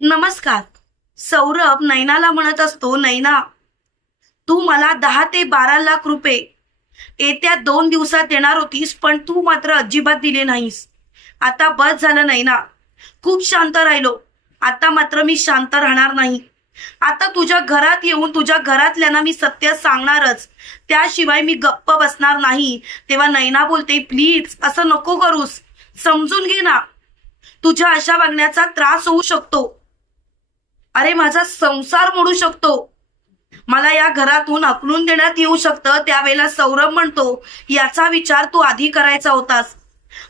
नमस्कार. सौरभ नैनाला म्हणत असतो नैना तू मला दहा ते बारा लाख रुपये येत्या दोन दिवसात देणार होतीस पण तू मात्र अजिबात दिले नाहीस. आता बस झालं नैना. खूप शांत राहिलो. आता मात्र मी शांत राहणार नाही. आता तुझ्या घरात येऊन तुझ्या घरातल्यांना मी सत्य सांगणारच. त्याशिवाय मी गप्प बसणार नाही. तेव्हा नैना बोलते प्लीज असं नको करूस. समजून घे ना. तुझ्या अशा वागण्याचा त्रास होऊ शकतो. अरे माझा संसार मोडू शकतो. मला या घरातून हकलून देण्यात येऊ शकतं त्यावेळेला सौरभ म्हणतो याचा विचार तू आधी करायचा होतास.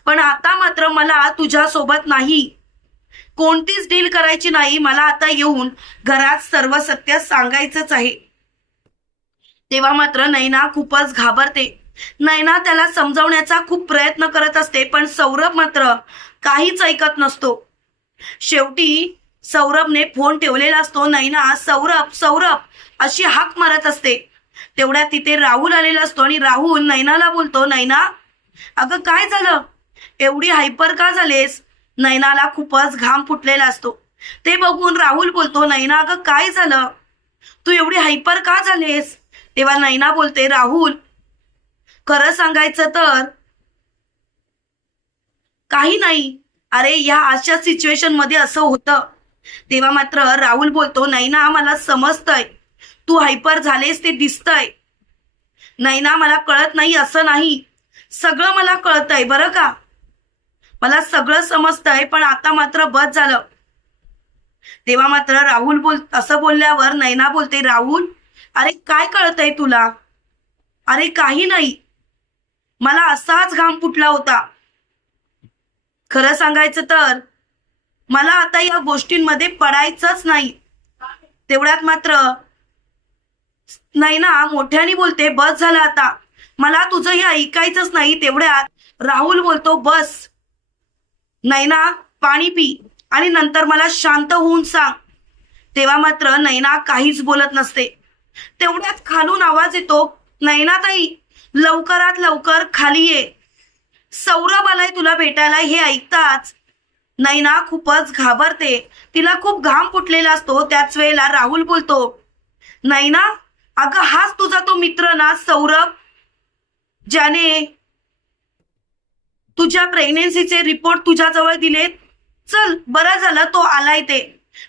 पण आता मात्र मला तुझ्या सोबत नाही. कोणतीच डील करायची नाही मला आता येऊन घरात सर्व सत्य सांगायचंच आहे. तेव्हा मात्र नैना खूपच घाबरते. नैना त्याला समजवण्याचा खूप प्रयत्न करत असते पण सौरभ मात्र काहीच ऐकत नसतो. शेवटी सौरभने फोन ठेवलेला असतो नैना सौरभ सौरभ अशी हाक मारत असते. तेवढ्यात तिथे राहुल आलेला असतो आणि राहुल नैनाला बोलतो नैना अगं काय झालं? एवढी हायपर का झालेस? नैनाला खूपच घाम फुटलेला असतो. ते बघून राहुल बोलतो नैना अगं काय झालं? तू एवढी हायपर का झालेस? तेव्हा नैना बोलते राहुल खरं सांगायचं तर काही नाही. अरे या अशा सिच्युएशनमध्ये असं होतं. तेव्हा मात्र राहुल बोलतो नैना मला समजतंय. तू हायपर झालेस ते दिसतंय. नैना मला कळत नाही असं नाही. सगळं मला कळतंय बरं का? मला सगळं समजतंय पण आता मात्र बस झालं. तेव्हा मात्र राहुल बोल असं बोलल्यावर नैना बोलते राहुल अरे काय कळतंय तुला? अरे काही नाही. मला असाच घाम फुटला होता. खरं सांगायचं तर मला आता या गोष्टींमध्ये पडायचंच नाही. तेवढ्यात मात्र नाही ना मोठ्याने बोलते बस झालं आता. मला तुझं हे ऐकायचंच नाही. तेवढ्यात राहुल बोलतो बस. नैना पाणी पी आणि नंतर मला शांत होऊन सांग. तेव्हा मात्र नैना काहीच बोलत नसते. तेवढ्यात खालून आवाज येतो नैना ताई लवकरात लवकर खाली ये. सौरभ आलाय तुला भेटायला हे ऐकताच नैना खूपच घाबरते. तिला खूप घाम फुटलेला असतो त्याच वेळेला राहुल बोलतो नैना अगं हाच तुझा तो मित्र ना सौरभ ज्याने तुझ्या प्रेग्नेन्सीचे रिपोर्ट तुझ्याजवळ दिले चल बरं झालं तो आलाय ते.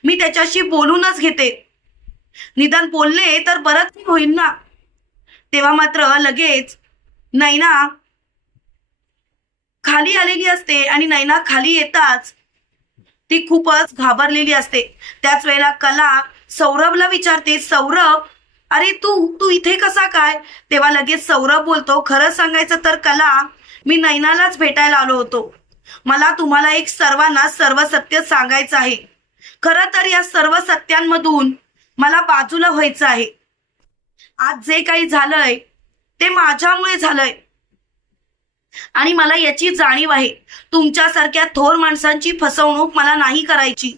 मी त्याच्याशी बोलूनच घेते. निदान बोलले तर बरंच होईल ना. तेव्हा मात्र लगेच नैना खाली आलेली असते आणि नैना खाली येताच ती खूपच घाबरलेली असते. त्याच वेळेला कला सौरभला विचारते सौरभ अरे तू तू इथे कसा काय? तेव्हा लगेच सौरभ बोलतो खरं सांगायचं तर कला मी नैनालाच भेटायला आलो होतो. मला तुम्हाला एक सर्वांना सर्व सत्य सांगायचं आहे. खरं तर या सर्व सत्यांमधून मला बाजूला व्हायचं आहे. आज जे काही झालंय ते माझ्यामुळे झालंय. आणि मला याची जाणीव आहे. तुमच्यासारख्या थोर माणसांची फसवणूक मला नाही करायची.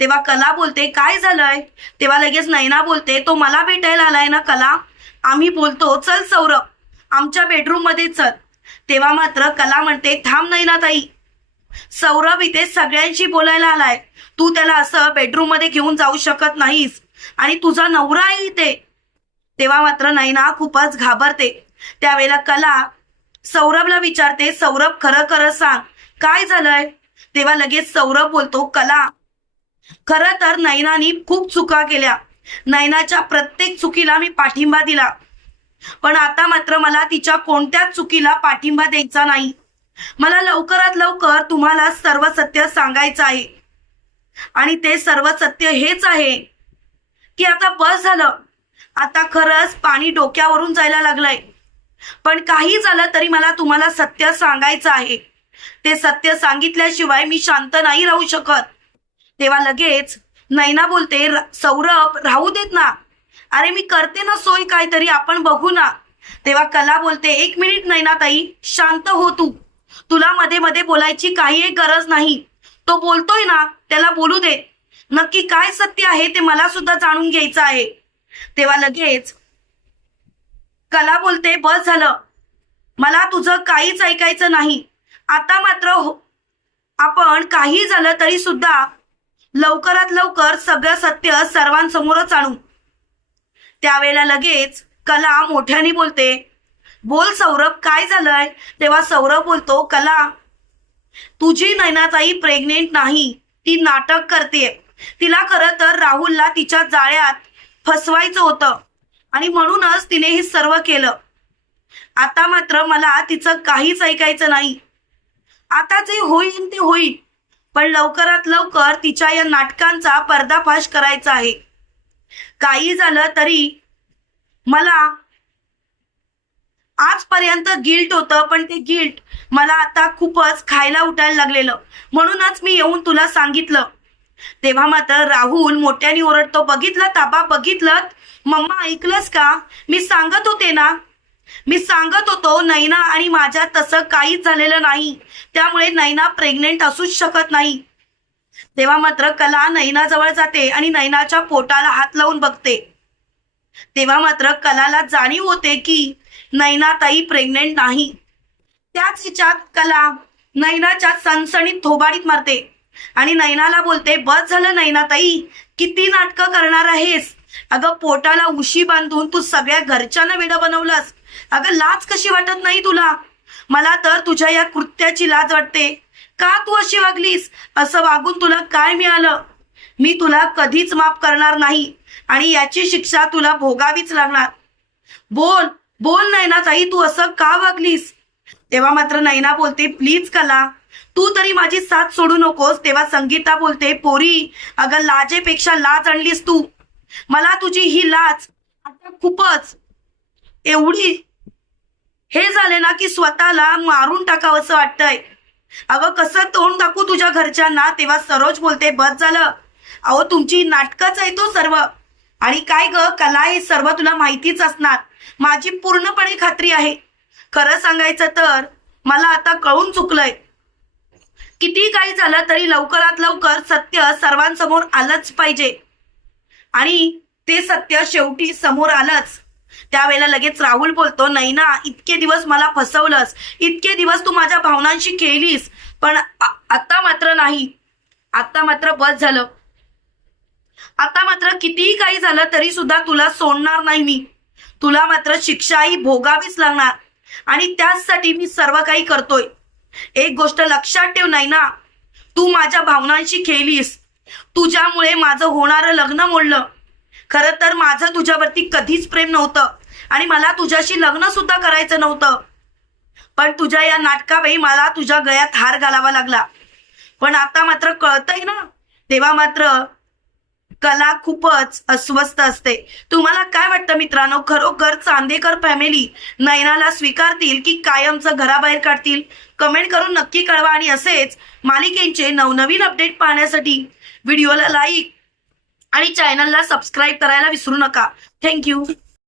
तेव्हा कला बोलते काय झालंय? तेव्हा लगेच नैना बोलते तो मला भेटायला आलाय ना कला? आम्ही बोलतो चल सौरभ आमच्या बेडरूममध्ये चल. तेव्हा मात्र कला म्हणते थांब नैना ताई. सौरभ इथे सगळ्यांशी बोलायला आलाय. तू त्याला असं बेडरूममध्ये घेऊन जाऊ शकत नाहीस आणि तुझा नवरा आहे इथे. तेव्हा मात्र नैना खूपच घाबरते. त्यावेळेला कला सौरभला विचारते सौरभ खरं खरं सांग. काय झालंय? तेव्हा लगेच सौरभ बोलतो कला. खरं तर नैनानी खूप चुका केल्या. नैनाच्या प्रत्येक चुकीला मी पाठिंबा दिला. पण आता मात्र मला तिच्या कोणत्याच चुकीला पाठिंबा द्यायचा नाही. मला लवकरात लवकर तुम्हाला सर्व सत्य सांगायचं आहे. आणि ते सर्व सत्य हेच आहे. की आता बस झालं. आता खरंच पाणी डोक्यावरून जायला लागलंय. पण काही झालं तरी मला तुम्हाला सत्य सांगायचं आहे. ते सत्य सांगितल्याशिवाय मी शांत नाही राहू शकत. तेव्हा लगेच नैना बोलते सौरभ राहू देत ना. अरे मी करते ना सोय काहीतरी आपण बघू ना. तेव्हा कला बोलते एक मिनिट नैना ताई शांत हो तू. तुला मध्ये मध्ये बोलायची काही एक गरज नाही. तो बोलतोय ना त्याला बोलू दे. नक्की काय सत्य आहे ते मला सुद्धा जाणून घ्यायचं आहे. तेव्हा लगेच कला बोलते बस झालं. मला तुझं काहीच ऐकायचं नाही. आता मात्र हो आपण काही झालं तरी सुद्धा लवकरात लवकर सगळं सत्य सर्वांसमोरच आणू. त्यावेळेला लगेच कला मोठ्याने बोलते. बोल सौरभ काय झालंय? तेव्हा सौरभ बोलतो कला तुझी नैनाताई प्रेग्नेंट नाही ती नाटक करते तिला खरं तर राहुलला तिच्या जाळ्यात फसवायचं होतं. आणि म्हणूनच तिने हे सर्व केलं. आता मात्र मला तिचं काहीच ऐकायचं नाही. आता जे होईल ते होईल पण लवकरात लवकर तिच्या या नाटकांचा पर्दाफाश करायचा आहे. काही झालं तरी मला आजपर्यंत गिल्ट होतं पण ते गिल्ट मला आता खूपच खायला उठायला लागलेलं. म्हणूनच मी येऊन तुला सांगितलं. तेव्हा मात्र राहुल मोठ्याने ओरडतो बघितलं ताबा बघितलं. मम्मा ऐकलंस का? मी सांगत होते ना. मी सांगत होतो नैना आणि माझ्या तसं काहीच झालेलं नाही. त्यामुळे नैना प्रेग्नेंट असूच शकत नाही. तेव्हा मात्र कला नैनाजवळ जाते आणि नैनाच्या पोटाला हात लावून बघते. तेव्हा मात्र कलाला जाणीव होते की नैनाताई प्रेग्नेंट नाही. त्याच हिच्यात कला नैनाच्या सणसणीत थोबाडीत मारते. आणि नैनाला बोलते बस झालं नैनाताई किती नाटकं करणार आहेस? अगं पोटाला उशी बांधून तू सगळ्या घरच्यांना वेडं बनवलंस. अगं लाज कशी वाटत नाही तुला? मला तर तुझ्या या कृत्याची लाज वाटते. का तू अशी वागलीस? असं वागून तुला काय मिळालं? मी तुला कधीच माफ करणार नाही आणि याची शिक्षा तुला भोगावीच लागणार. बोल बोल नैना ताई तू असं का वागलीस? तेव्हा मात्र नैना बोलते प्लीज कला तू तरी माझी साथ सोडू नकोस तेव्हा संगीता बोलते पोरी अगं लाजेपेक्षा लाज आणलीस तू. मला तुझी ही लाज आता खूपच. एवढी हे झाले ना की स्वतःला मारून टाकावंसं वाटतंय. अगं कसं तोंड दाखवू तुझ्या घरच्यांना? तेव्हा सरोज बोलते बस झालं. अहो तुमची नाटकच आहे तो सर्व. आणि काय ग कला हे सर्व तुला माहितीच असणार. माझी पूर्णपणे खात्री आहे. खरं सांगायचं तर मला आता कळून चुकलंय. किती काही झालं तरी लवकरात लवकर सत्य सर्वांसमोर आलंच पाहिजे. आणि ते सत्य शेवटी समोर आलंच. त्यावेळेला लगेच राहुल बोलतो नैना इतके दिवस मला फसवलंस. इतके दिवस तू माझ्या भावनांशी खेळलीस. पण आता मात्र नाही. आता मात्र बस झालं. आता मात्र कितीही काही झालं तरी सुद्धा तुला सोडणार नाही मी. तुला मात्र शिक्षाही भोगावीच लागणार. आणि त्याचसाठी मी सर्व काही करतोय. एक गोष्ट लक्षात ठेव नाही ना तू माझ्या भावनांशी खेळलीस. तुझ्यामुळे माझं होणारं लग्न मोडलं. खरं तर माझं तुझ्यावरती कधीच प्रेम नव्हतं आणि मला तुझ्याशी लग्न सुद्धा करायचं नव्हतं. पण तुझ्या या नाटकाबाई मला तुझ्या गळ्यात हार घालावा लागला. पण आता मात्र कळतंय ना तेव्हा मात्र कला खूपच अस्वस्थ असते. तुम्हाला काय वाटतं मित्रांनो? खरोखर चांदेकर फॅमिली नयनाला स्वीकारतील की कायमचं घराबाहेर काढतील? कमेंट करून नक्की कळवा आणि असेच मालिकेंचे नवनवीन अपडेट पाहण्यासाठी व्हिडिओला लाईक आणि चॅनलला सबस्क्राईब करायला विसरू नका. थँक्यू